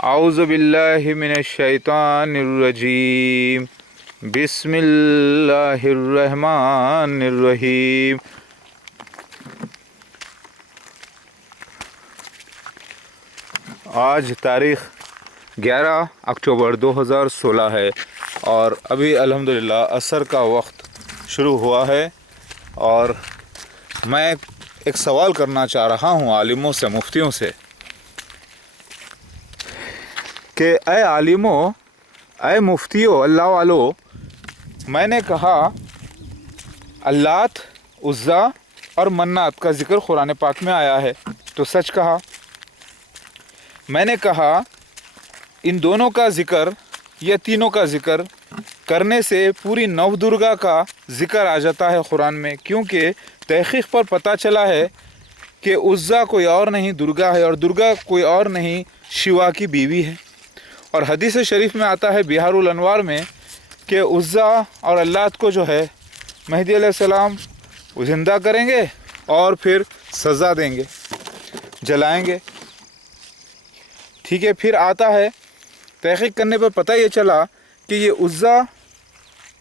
आऊज़ु बिल्लाहि मिनश शैतानिर रजीम। बिस्मिल्लाहिर रहमानिर रहीम। आज तारीख़ 11 अक्टूबर 2016 है और अभी अल्हम्दुलिल्लाह असर का वक्त शुरू हुआ है और मैं एक सवाल करना चाह रहा हूँ आलिमों से, मुफ्तियों से कि ऐ आलिमों, ऐ मुफ्तियों, अल्लाह वालों, मैंने कहा अल्लात, उज़्ज़ा और मन्नात का ज़िक्र कुरान पाक में आया है तो सच कहा। मैंने कहा इन दोनों का ज़िक्र या तीनों का ज़िक्र करने से पूरी नवदुर्गा का ज़िक्र आ जाता है कुरान में, क्योंकि तहक़ीक़ पर पता चला है कि उज़्ज़ा कोई और नहीं दुर्गा है और दुर्गा कोई और नहीं शिवा की बीवी है। और हदीस शरीफ में आता है बिहारुल अनवार में कि उज़्ज़ा और अल्लात को जो है मेहदी अलैहिस्सलाम ज़िंदा करेंगे और फिर सज़ा देंगे, जलाएंगे। ठीक है, फिर आता है तहक़ीक़ करने पर पता ये चला कि ये उज़्ज़ा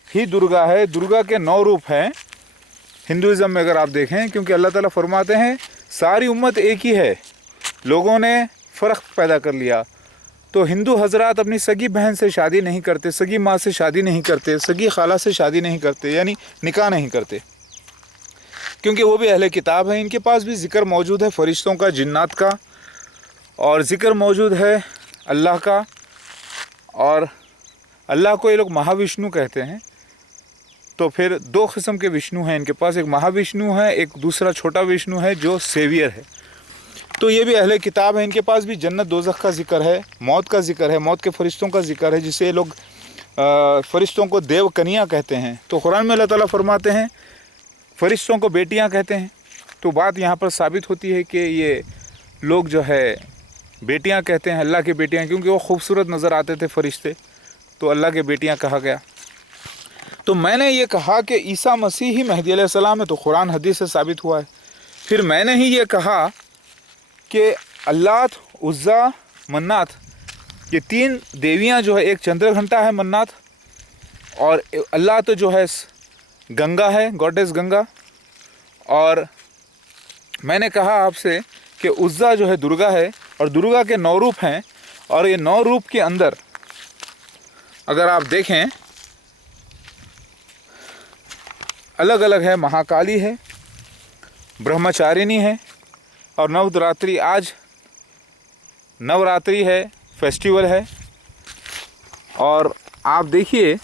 ही दुर्गा है। दुर्गा के 9 रूप हैं हिंदुज़म में अगर आप देखें, क्योंकि अल्लाह ताला फरमाते हैं सारी उम्मत एक ही है, लोगों ने फ़र्क पैदा कर लिया। तो हिंदू हजरात अपनी सगी बहन से शादी नहीं करते, सगी माँ से शादी नहीं करते, सगी खाला से शादी नहीं करते, यानी निकाह नहीं करते, क्योंकि वो भी अहले किताब है। इनके पास भी ज़िक्र मौजूद है फ़रिश्तों का, जिन्नात का, और ज़िक्र मौजूद है अल्लाह का। और अल्लाह को ये लोग महाविष्णु कहते हैं। तो फिर 2 किस्म के विष्णु हैं इनके पास, एक महाविष्णु है, एक दूसरा छोटा विष्णु है जो सेवियर है। तो ये भी अहले किताब है, इनके पास भी जन्नत दोज़ख का ज़िक्र है, मौत का ज़िक्र है, मौत के फ़रिश्तों का ज़िक्र है, जिसे लोग फ़रिश्तों को देव कन्या कहते हैं। तो कुरान में अल्लाह ताला फरमाते हैं फ़रिश्तों को बेटियां कहते हैं। तो बात यहाँ पर साबित होती है कि ये लोग जो है बेटियां कहते हैं अल्लाह की बेटियां, क्योंकि वो खूबसूरत नज़र आते थे फ़रिश्ते, तो अल्लाह के बेटियां कहा गया। तो मैंने ये कहा कि ईसा मसीह ही मेहदी अलैहिस्सलाम है, तो कुरान हदीस से साबित हुआ है। फिर मैंने ही ये कहा कि अल्लात, उज़्ज़ा, मन्नात, ये 3 देवियां जो है, एक चंद्रघंटा है मन्नात, और अल्लाह तो जो है गंगा है, गॉडेस गंगा। और मैंने कहा आपसे कि उज़्ज़ा जो है दुर्गा है और दुर्गा के 9 रूप हैं, और ये 9 रूप के अंदर अगर आप देखें अलग अलग है। महाकाली है, ब्रह्मचारिणी है, और नवरात्रि, आज नवरात्रि है, फेस्टिवल है। और आप देखिए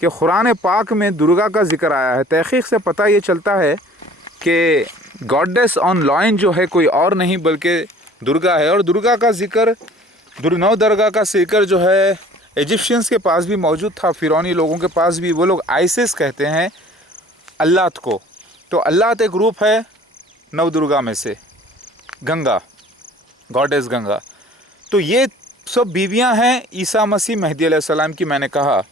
कि कुरान पाक में दुर्गा का ज़िक्र आया है। तहक़ीक़ से पता ये चलता है कि गॉडेस ऑन लॉइन जो है कोई और नहीं बल्कि दुर्गा है। और दुर्गा का ज़िक्र, नवदुर्गा का ज़िक्र जो है इजिप्शियंस के पास भी मौजूद था, फ़िरौनी लोगों के पास भी। वो लोग आइसिस कहते हैं अल्लात को। तो अल्लात एक रूप है नवदुर्गा में से, गंगा, गॉडेस गंगा। तो ये सब बीवियां हैं ईसा मसीह मेहदी अलैहिस्सलाम की। मैंने कहा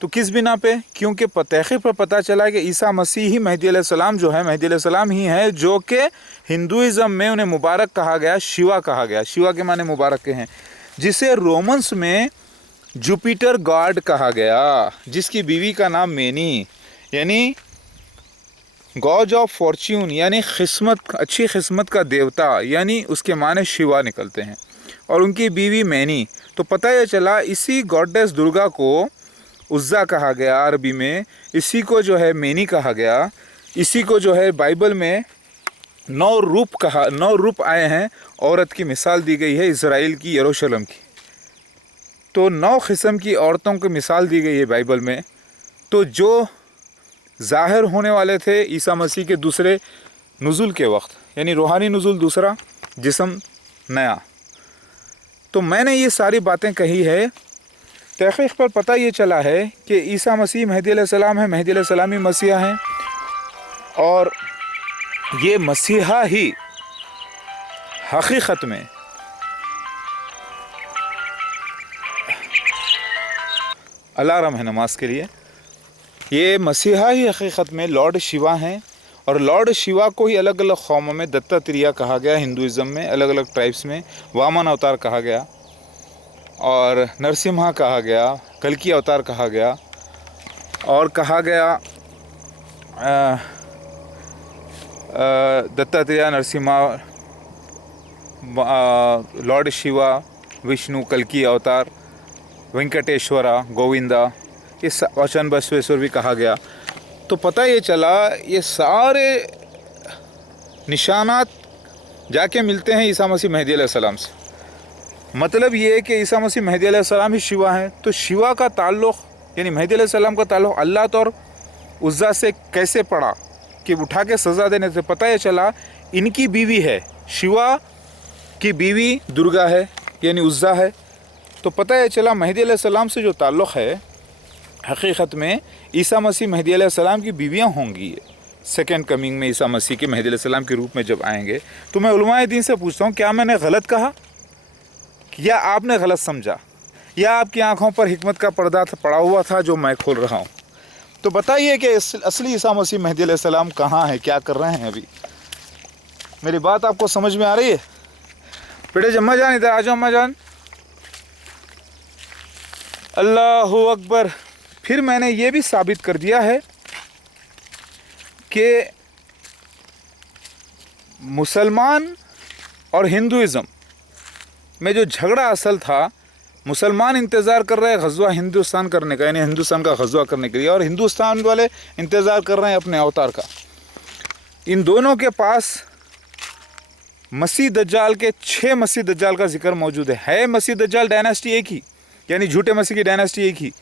तो किस बिना पे? क्योंकि तहक़ीक़ पर पता चला कि ईसा मसीह ही मेहदी अलैहिस्सलाम जो है, मेहदी अलैहिस्सलाम ही है जो कि हिंदुइज़म में उन्हें मुबारक कहा गया, शिवा कहा गया। शिवा के माने मुबारक के हैं, जिसे रोमन्स में जुपिटर गॉड कहा गया, जिसकी बीवी का नाम मेनी, यानी गॉड ऑफ फॉर्च्यून, यानी किस्मत, अच्छी किस्मत का देवता, यानी उसके माने शिवा निकलते हैं, और उनकी बीवी मैनी। तो पता ये चला इसी गॉडेस दुर्गा को उज़्ज़ा कहा गया अरबी में, इसी को जो है मैनी कहा गया, इसी को जो है बाइबल में 9 रूप कहा, 9 रूप आए हैं। औरत की मिसाल दी गई है इज़राइल की, यरूशलेम की। तो 9 किस्म की औरतों की मिसाल दी गई है बाइबल में। तो जो ज़ाहिर होने वाले थे ईसा मसीह के दूसरे नुज़ुल के वक्त, यानी रूहानी नुज़ुल दूसरा, जिस्म नया। तो मैंने ये सारी बातें कही है। तहक़ीक़ पर पता ये चला है कि ईसा मसीह मेहदी अलैहिस्सलाम है, मेहदी अलैहिस्सलाम ही मसीहा हैं, और ये मसीहा ही हकीकत में अलार्म है नमाज के लिए। ये मसीहा ही हकीकत में लॉर्ड शिवा हैं, और लॉर्ड शिवा को ही अलग अलग कौमों में दत्तात्रेय कहा गया, हिंदुइज़म में अलग अलग ट्राइब्स में वामन अवतार कहा गया। और नरसिम्हा कहा गया, कल्कि अवतार कहा गया, और कहा गया दत्तात्रेय, नरसिम्हा, लॉर्ड शिवा, विष्णु, कल्कि अवतार, वेंकटेश्वरा, गोविंदा, ये वचन बसवेश्वर भी कहा गया। तो पता ये चला ये सारे निशानात जाके मिलते हैं ईसा मसीह मेहदी अलैहिस्सलाम से। मतलब ये है कि ईसा मसीह मेहदी अलैहिस्सलाम ही शिवा हैं। तो शिवा का ताल्लुक़ यानी मेहदी अलैहिस्सलाम का ताल्लुक़ अल्लाह और उज़्ज़ा से कैसे पड़ा कि उठा के सज़ा देने से पता ये चला इनकी बीवी है, शिवा की बीवी दुर्गा है यानी उज़्ज़ा है। तो पता ये चला मेहदी अलैहिस्सलाम से जो ताल्लुक़ है हकीकत में ईसा मसीह मेहदी अलैहिस्सलाम की बीवियाँ होंगी सेकेंड कमिंग में, ईसा मसीह के मेहदी अलैहिस्सलाम के रूप में जब आएंगे। तो मैं उलमाए दीन से पूछता हूँ, क्या मैंने गलत कहा या आपने गलत समझा या आपकी आंखों पर हिकमत का पर्दा पड़ा हुआ था जो मैं खोल रहा हूँ? तो बताइए कि असली ईसा मसीह मेहदी अलैहिस्सलाम कहाँ है, क्या कर रहे हैं अभी? मेरी बात आपको समझ में आ रही है? बेटे जम्मा जान इधर आ जाओ, अम्मा जान। अल्लाह अकबर। फिर मैंने ये भी साबित कर दिया है कि मुसलमान और हिंदुइज़्म में जो झगड़ा असल था, मुसलमान इंतज़ार कर रहे हैं गज़वा हिंदुस्तान करने का, यानी हिंदुस्तान का गज़वा करने के लिए, और हिंदुस्तान वाले इंतज़ार कर रहे हैं अपने अवतार का। इन दोनों के पास मसीह दज्जाल के 6 मसीह दज्जाल का जिक्र मौजूद है। मसीह दज्जाल डायनास्टी एक ही, यानी झूठे मसीह की डायनास्टी एक ही,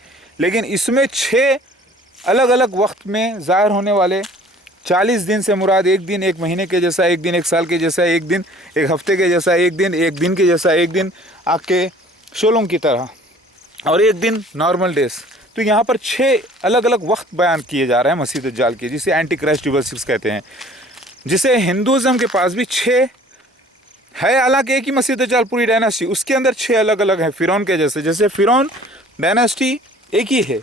लेकिन इसमें 6 अलग अलग वक्त में ज़ाहिर होने वाले 40 दिन से मुराद एक दिन, एक महीने के जैसा एक दिन, एक साल के जैसा एक दिन, एक हफ्ते के जैसा एक दिन के जैसा एक दिन, आग के शोलों की तरह, और एक दिन नॉर्मल डेज। तो यहाँ पर 6 अलग अलग वक्त बयान किए जा रहे हैं मसीह दज्जाल के, जिसे एंटी क्राइस्ट रिवर्सिव्स कहते हैं, जिसे हिंदुज़म के पास भी 6 है। हालांकि एक ही मसीह दज्जाल पूरी डायनास्टी, उसके अंदर 6 अलग अलग हैं फ़िरौन के जैसे। जैसे फ़िरौन डायनास्टी एक ही है,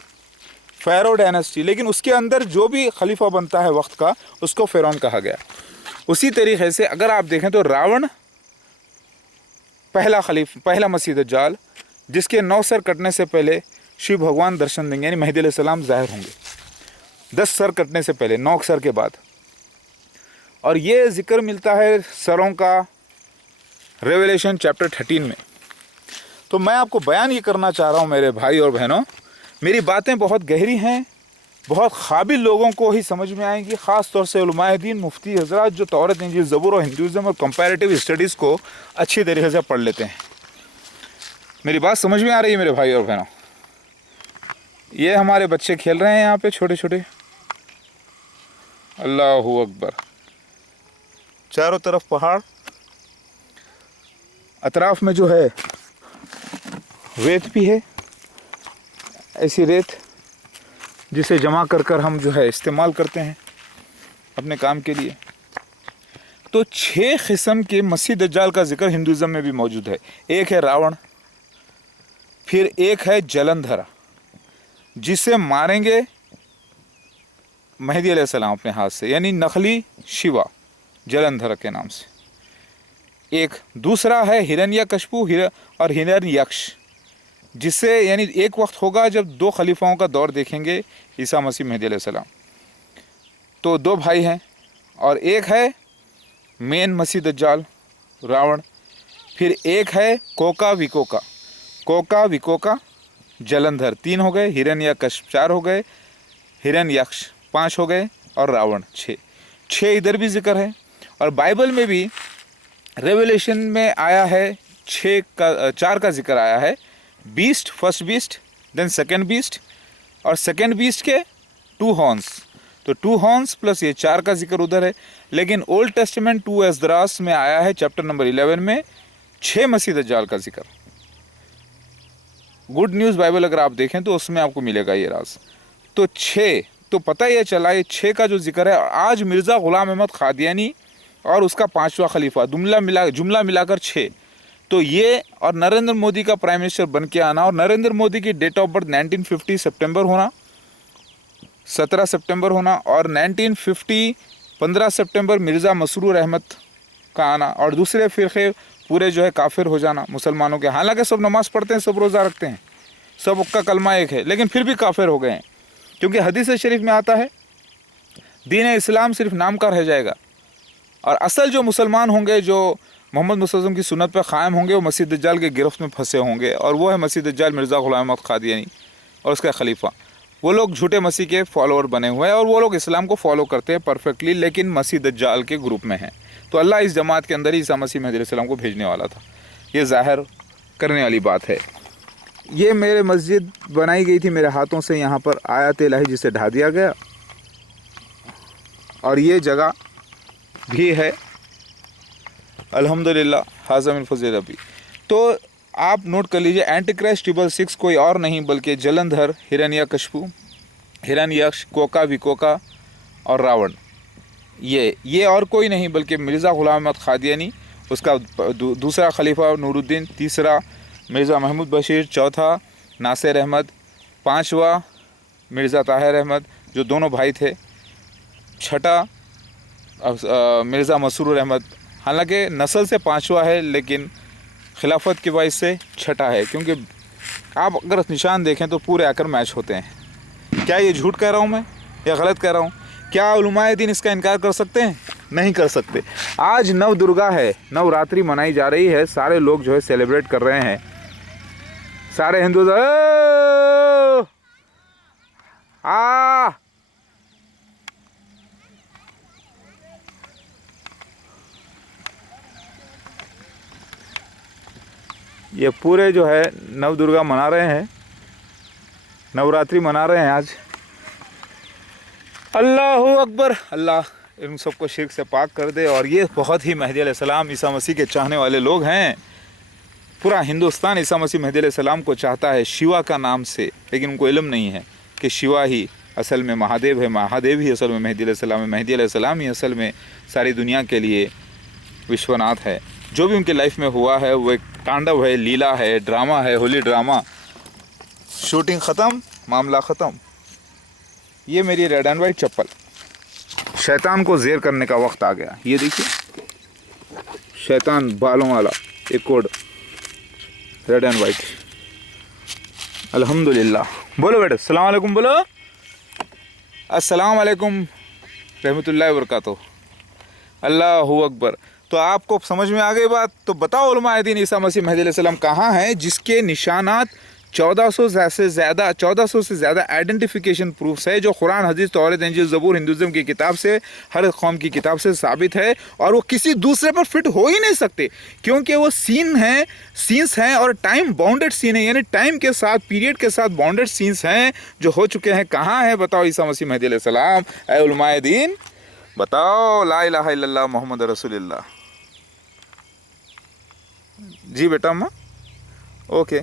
फ़ैरो डायनास्टी, लेकिन उसके अंदर जो भी खलीफा बनता है वक्त का उसको फ़िरौन कहा गया। उसी तरीके से अगर आप देखें तो रावण पहला मसीह दज्जाल, जिसके 9 सर कटने से पहले शिव भगवान दर्शन देंगे, यानी मेहदी अलैहिस्सलाम ज़ाहिर होंगे 10 सर कटने से पहले, 9 सर के बाद। और ये जिक्र मिलता है सरों का रेवलेशन चैप्टर 13 में। तो मैं आपको बयान ये करना चाह रहा हूँ मेरे भाई और बहनों, मेरी बातें बहुत गहरी हैं, बहुत काबिल लोगों को ही समझ में आएंगी, ख़ास तौर से उलमाए दीन, मुफ्ती हज़रात जो तौरात, इंजील, ज़बूर और हिंदुइज़्म और कंपैरेटिव स्टडीज़ को अच्छी तरीके से पढ़ लेते हैं। मेरी बात समझ में आ रही है मेरे भाई और बहनों? ये हमारे बच्चे खेल रहे हैं यहाँ पे छोटे छोटे। अल्लाहु अकबर। चारों तरफ पहाड़, अतराफ में जो है रेत भी है, ऐसी रेत जिसे जमा कर हम जो है इस्तेमाल करते हैं अपने काम के लिए। तो 6 किस्म के मसीह दज्जाल का जिक्र हिंदुइज़्म में भी मौजूद है। एक है रावण, फिर एक है जलंधर, जिसे मारेंगे मेहदी अलैहिस्सलाम अपने हाथ से, यानी नकली शिवा जलंधर के नाम से। एक दूसरा है हिरण्यकश्यपु और हिरण्यक्ष, जिससे यानी एक वक्त होगा जब 2 खलीफाओं का दौर देखेंगे ईसा मसीह मेहदी अलैहिस्सलाम। तो 2 भाई हैं, और एक है मेन मसीह दज्जाल रावण, फिर एक है कोका विकोका जलंधर, 3 हो गए, हिरण्यकश्यप 4 हो गए, हिरण्यक्ष 5 हो गए, और रावण 6 इधर भी जिक्र है। और बाइबल में भी रेवलेशन में आया है 4 का जिक्र आया है। Beast, first beast, then second beast, और सेकेंड बीस्ट के 2 हॉर्न्स। तो 2 हॉर्न्स प्लस ये 4 का जिक्र उधर है। लेकिन ओल्ड टेस्टामेंट 2 एस्दरास में आया है चैप्टर नंबर 11 में 6 मसीह दज्जाल का जिक्र। गुड न्यूज़ बाइबल अगर आप देखें तो उसमें आपको मिलेगा ये राज। तो 6, तो पता ये चला ये 6 का जो जिक्र है। आज मिर्ज़ा ग़ुलाम अहमद क़ादियानी और उसका 5वां खलीफा, जुमला मिलाकर 6। तो ये और नरेंद्र मोदी का प्राइम मिनिस्टर बन के आना, और नरेंद्र मोदी की डेट ऑफ बर्थ 1950 सितंबर होना, 17 सितंबर होना, और 1950 15 सितंबर मिर्ज़ा मसरूर अहमद का आना, और दूसरे फ़िरक़े पूरे जो है काफिर हो जाना मुसलमानों के। हालांकि सब नमाज़ पढ़ते हैं, सब रोज़ा रखते हैं, सब का कलमा एक है, लेकिन फिर भी काफिर हो गए हैं। क्योंकि हदीस शरीफ में आता है दीन इस्लाम सिर्फ नाम का रह जाएगा, और असल जो मुसलमान होंगे, जो मोहम्मद मुसल्लम की सुन्नत पर क़ायम होंगे, वो मसीह दज्जाल के गिरफ्त में फंसे होंगे। और वो है मसीह दज्जाल मिर्ज़ा ग़ुलाम अहमद क़ादियानी और उसका खलीफा। वो लोग झूठे मसीह के फॉलोअर बने हुए हैं और वो लोग इस्लाम को फॉलो करते हैं परफेक्टली, लेकिन मसीह दज्जाल के ग्रुप में हैं। तो अल्लाह इस जमात के अंदर ही ईसा मसीह महदी अलैहिस्सलाम को भेजने वाला था, ये ज़ाहिर करने वाली बात है। ये मेरे मस्जिद बनाई गई थी मेरे हाथों से, यहाँ पर आयत इलाही जिसे ढा दिया गया, और ये जगह भी है अल्हम्दुलिल्लाह हाज़ा मिन फ़ज़ल रब्बी। तो आप नोट कर लीजिए, एंटीक्राइस्ट ट्रिपल 6 कोई और नहीं बल्कि जलंधर, हिरण्यकशिपु, हिरण्यक्ष, कोका विकोका और रावण, ये और कोई नहीं बल्कि मिर्ज़ा ग़ुलाम अहमद क़ादियानी, उसका दूसरा खलीफा नूरुद्दीन, तीसरा मिर्ज़ा महमूद बशीर, चौथा नासिर अहमद, पाँचवा मिर्ज़ा ताहिर अहमद जो दोनों भाई थे, छठा मिर्ज़ा मसरूर अहमद। हालांकि नस्ल से पाँचवा है लेकिन खिलाफत की वजह से छठा है, क्योंकि आप अगर निशान देखें तो पूरे आकर मैच होते हैं। क्या ये झूठ कह रहा हूँ मैं या गलत कह रहा हूँ? क्या उलमाए दीन इसका इनकार कर सकते हैं? नहीं कर सकते। आज नव दुर्गा है, नवरात्रि मनाई जा रही है, सारे लोग जो है सेलिब्रेट कर रहे हैं, सारे हिंदू ये पूरे जो है नव दुर्गा मना रहे हैं, नवरात्रि मना रहे हैं आज। अल्लाहु अकबर। अल्लाह इन सबको शिर्क से पाक कर दे। और ये बहुत ही महदी अलैहिस्सलाम ईसा मसीह के चाहने वाले लोग हैं। पूरा हिंदुस्तान ईसा मसीह महदी अलैहिस्सलाम को चाहता है शिवा का नाम से, लेकिन उनको इल्म नहीं है कि शिवा ही असल में महादेव है, महादेव ही असल में महदी अलैहिस्सलाम है, महदी अलैहिस्सलाम ही असल में सारी दुनिया के लिए विश्वनाथ है। जो भी उनके लाइफ में हुआ है वो एक तांडव है, लीला है, ड्रामा है, होली ड्रामा। शूटिंग ख़त्म, मामला ख़त्म। ये मेरी रेड एंड वाइट चप्पल, शैतान को ज़ेर करने का वक्त आ गया। ये देखिए, शैतान बालों वाला एक कोड, रेड एंड वाइट। अल्हम्दुलिल्लाह। बोलो बेटे, अस्सलाम वालेकुम बोलो। अस्सलाम वालेकुम रहमतुल्लाहि व बरकातहू। अल्लाहु अकबर। तो आपको समझ में आ गई बात? तो बताओ उलमाए दीन ईसा मसीह महदी अलैहिस्सलाम कहाँ हैं, जिसके निशानात 1400 से ज़्यादा आइडेंटिफिकेशन प्रूफ्स है, जो कुरान, हदीस, तौरात, इंजील, ज़बूर, हिंदुज़म की किताब से, हर कौम की किताब से साबित है। और वो किसी दूसरे पर फिट हो ही नहीं सकते, क्योंकि वो सीन्स हैं और टाइम बाउंडेड सीन है, यानी टाइम के साथ, पीरियड के साथ बाउंडेड सीन्स हैं जो हो चुके हैं। कहाँ है बताओ ईसा मसीह महदी अलैहिस्सलाम? ऐ उलमाए दीन बताओ। ला इलाहा इल्लल्लाह मोहम्मद रसूलुल्लाह। जी बेटा अम्मा, ओके।